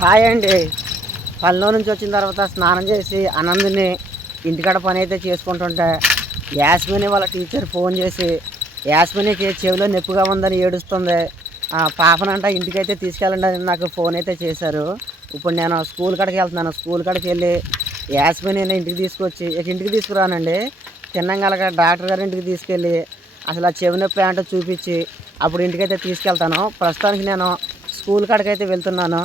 Hi అండి. పనిలో నుంచి వచ్చిన తర్వాత స్నానం చేసి ఆనందిని ఇంటికాడ పని అయితే చేసుకుంటుంటే యాస్మిని వాళ్ళ టీచర్ ఫోన్ చేసి యాస్మినికి చెవిలో నొప్పిగా ఉందని ఏడుస్తుంది. ఆ పాపనంట ఇంటికైతే తీసుకెళ్ళండి అని నాకు ఫోన్ అయితే చేశారు. ఇప్పుడు నేను స్కూల్ కాడికి వెళ్తున్నాను. స్కూల్ కాడికి వెళ్ళి యాస్మిని ఇంటికి తీసుకొచ్చి ఇక ఇంటికి తీసుకురానండి. తిన్నంగలగా డాక్టర్ గారి ఇంటికి తీసుకెళ్ళి అసలు ఆ చెవి నొప్పి ఏంటో చూపించి అప్పుడు ఇంటికైతే తీసుకెళ్తాను. ప్రస్తుతానికి నేను స్కూల్ కాడికి అయితే వెళ్తున్నాను.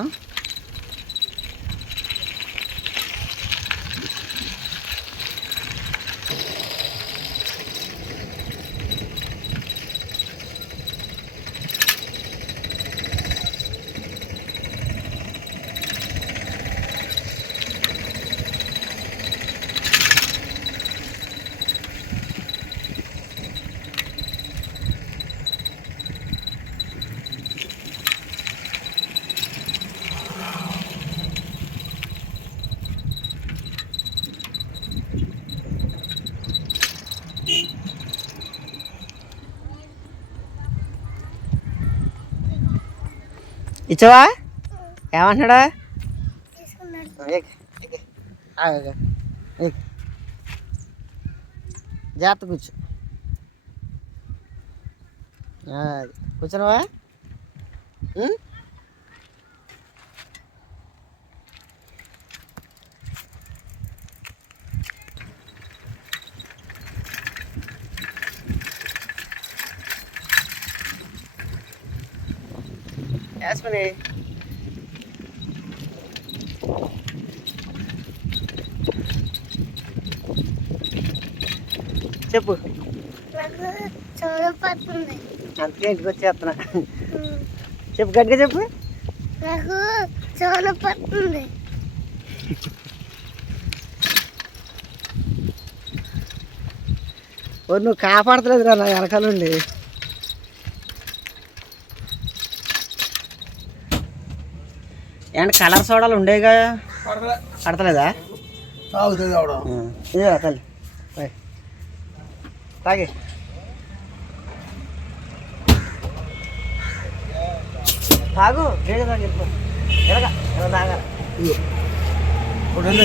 ఇచ్చావా? ఏమంటున్నాడా? జాగ్రత్త కూర్చో. ఆ, కూర్చున్నావా? యాస్మిని చెప్పు. నాకు చాలా పడుతుంది అందుకే ఇంటికి వచ్చేస్తున్నా చెప్పు గట్టిగా చెప్పు. నాకు చాలా పడుతుంది ఓ నువ్వు కాపాడతలేదు రా నా వెనకాల ఏంటి కలర్ సోడాలు ఉండేగా? పడతలేదా? ఇదే తల్లి. తాగే. తాగు. ఎలాగా ఎలా తాగాలి ఇప్పుడు ఏం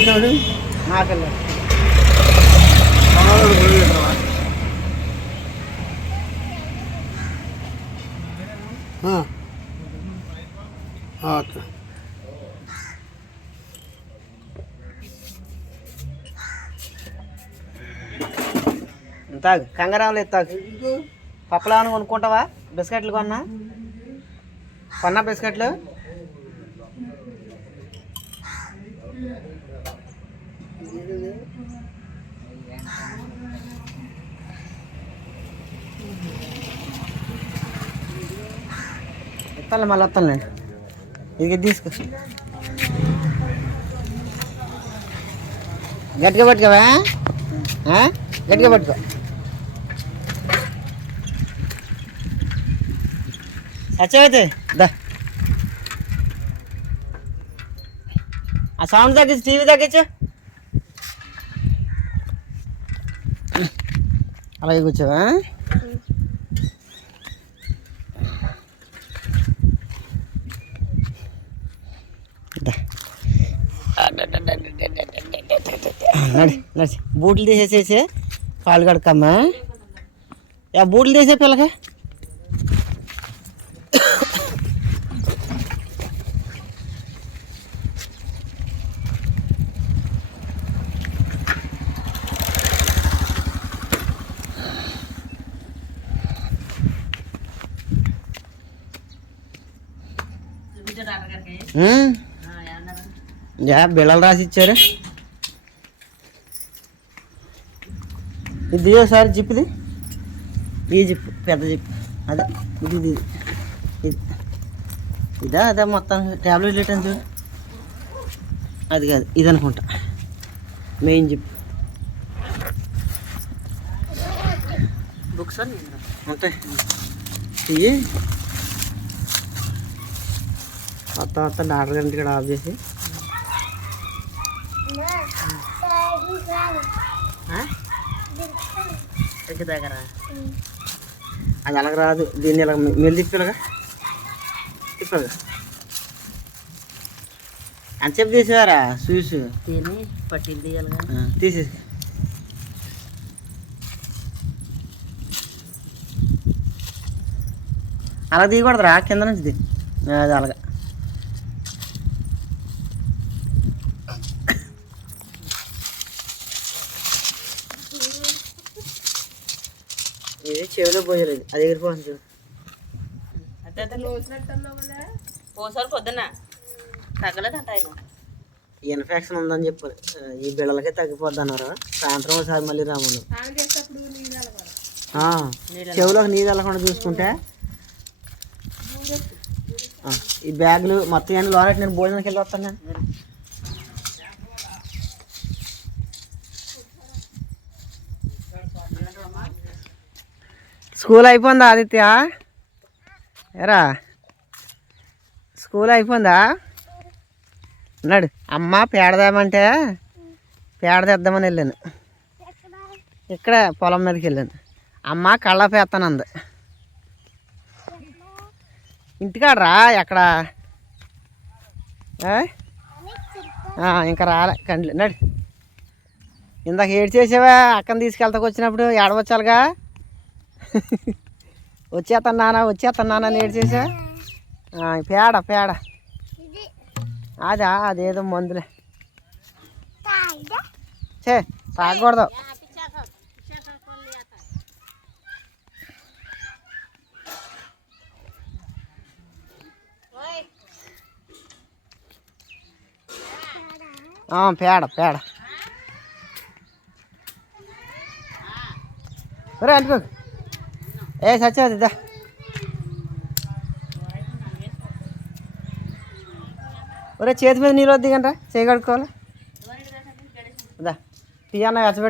తాగు కంగారాలు తాగు. పప్పులు ఏమైనా కొనుక్కుంటావా? బిస్కెట్లు కొన్నా? కొన్నా బిస్కెట్లు? ఇస్తాను మళ్ళీ వస్తాను నేను. ఇది తీసుకో. గట్టిగా పట్టుకోవా? గట్టిగా పట్టుకో. సత్యవతి దా ఆ సౌండ్ తగ్గించు టీవీ తగ్గించు అలాగే కూర్చోవా దా. నడి నడి బూట్లు తీసేసేసి పాలు కడకమ్మా యా బూట్లు తీసే పిల్లగా యా బిళ్ళలు రాసి ఇచ్చారు ఇది ఒకసారి జిప్ది ఈ జిప్ పెద్ద జిప్. అదే ఇది ఇది ఇది. ఇదా అదే మొత్తం ట్యాబ్లెట్ రిటర్న్ చూడు అది కాదు ఇది అనుకుంటా. Main zip. బుక్స్ ఉంటాయి ఇవి మొత్తం మొత్తం డాక్టర్ గారి ఇక్కడ ఆఫ్ చేసి. దగ్గర అది అలాగ రాదు. దీన్ని ఇలా మెల్లి తిప్పలుగా. తిప్పలుగా. ఎంతసేపు తీసేవారా స్వీట్స్? తిని పట్టీలు తీయాలిగా. తీసేసి. అలా తీయకూడదురా కింద నుంచి అది అలాగా. ఇది చెవిలో పోయలేదు. అది ఎగిరిపోతుంది చూడు. ఓసారి పొద్దున తగ్గలేదంట ఆయన. ఇన్ఫెక్షన్ ఉందని చెప్పారు. ఈ బిళ్ళలకే తగ్గిపోద్ది అన్నారు. సాయంత్రం ఒకసారి మళ్ళీ రామను ఆ, చెవులోకి నీళ్ళు వెళ్ళకుండా చూసుకుంటే? ఈ బ్యాగులు మొత్తం అన్ని లోనెట్ నేను భోజనానికి వెళ్ళి వస్తాను నేను. స్కూల్ అయిపోయిందా ఆదిత్య? ఎరా? స్కూల్ అయిపోయిందా? అన్నాడు అమ్మ పేడదామంటే పేడదేద్దామని వెళ్ళాను. ఇక్కడ పొలం మీదకి వెళ్ళాను. అమ్మ కళ్ళ పేస్తానంది ఇంటికాడరా ఎక్కడ? ఇంకా రాలే. కండ్లు నడు. ఇందాక ఏడ్ చేసావా అక్కని తీసుకెళ్తాకు వచ్చినప్పుడు ఏడవచ్చాలిగా? వచ్చేస్తాను నాన్న వచ్చేస్తాను నాన్న అని ఏడు చేసా? పేడ పేడ. అదా అదేదో మందులే. చే తాగకూడదు. ఆ, పేడ పేడ. ఒరే అంటుకో. ఏ సత్యవతి దా. ఒరే చేతి మీద నీళ్ళు వద్దిగండ్రా చేయగడుకోవాలా దా. తీయన్న ఖర్చు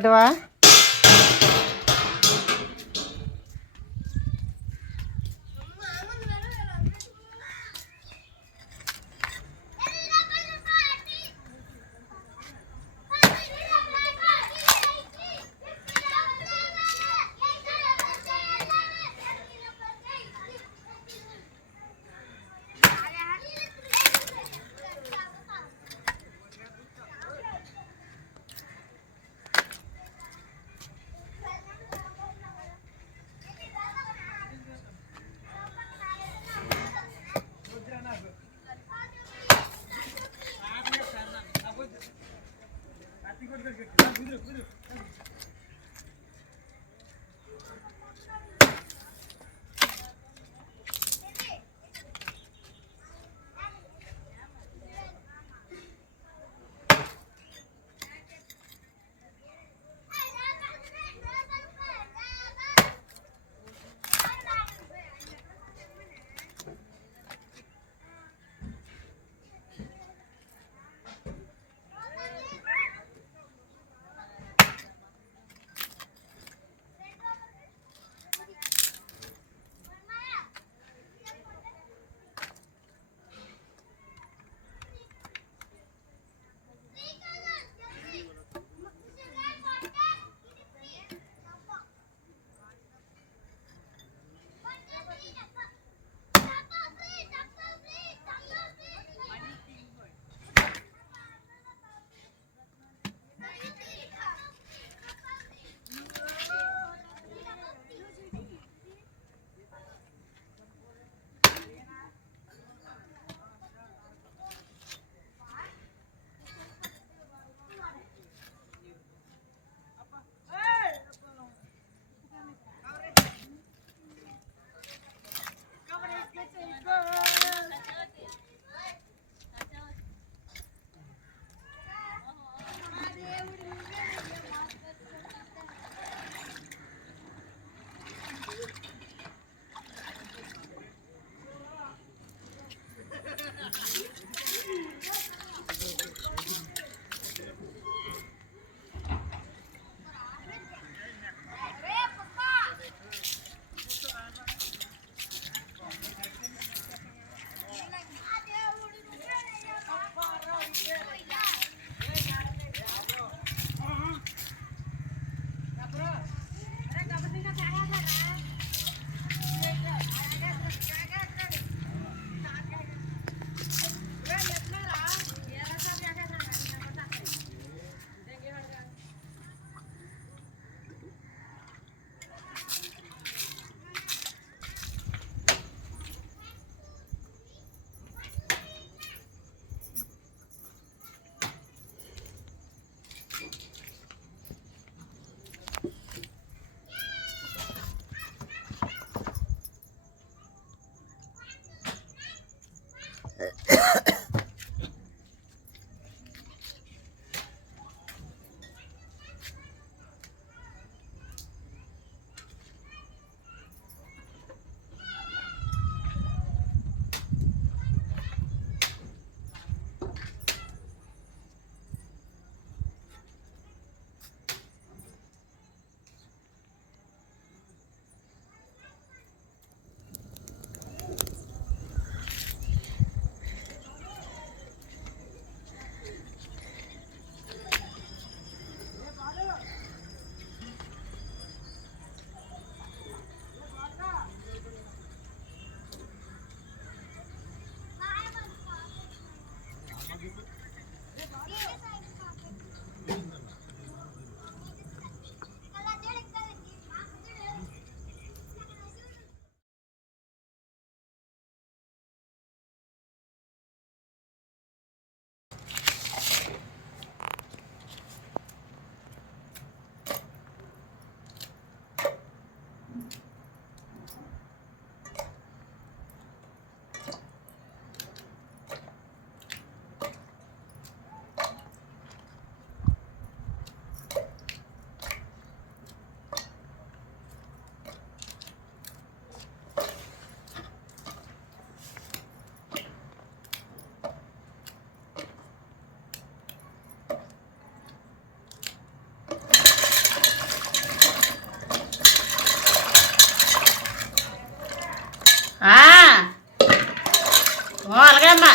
అలాగే అమ్మా.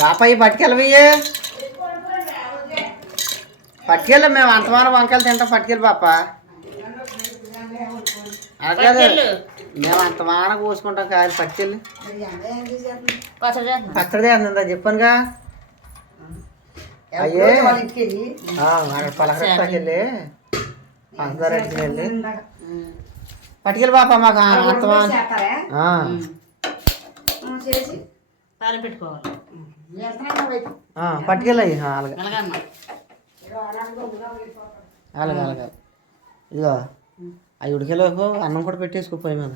బాపాయి పట్టుకెళ్ళవయ్యే. పట్టుకెళ్ళి మేము అంతమాన వంకాయలు తింటాం. పట్టుకెళ్ళి పాప అలాగే మేము అంతమాన కోసుకుంటాం కాదు పట్టుకెళ్ళి. అక్కడదే అందా చెప్పానుగా. అయ్యే. పలకరెట్టాకెళ్ళి. వెళ్ళి. పట్టుకెళ్ళి పాప మాకు అంతమానం ఆ. తాలింపు పెట్టుకోవాలి. ఆ, పట్టుకెళ్ళి అయ్యి ఆ, అలాగే. అలాగే అలాగే ఇదిగో అవి ఉడికేలోపు అన్నం కూడా పెట్టేసుకో పొయ్యి మీద.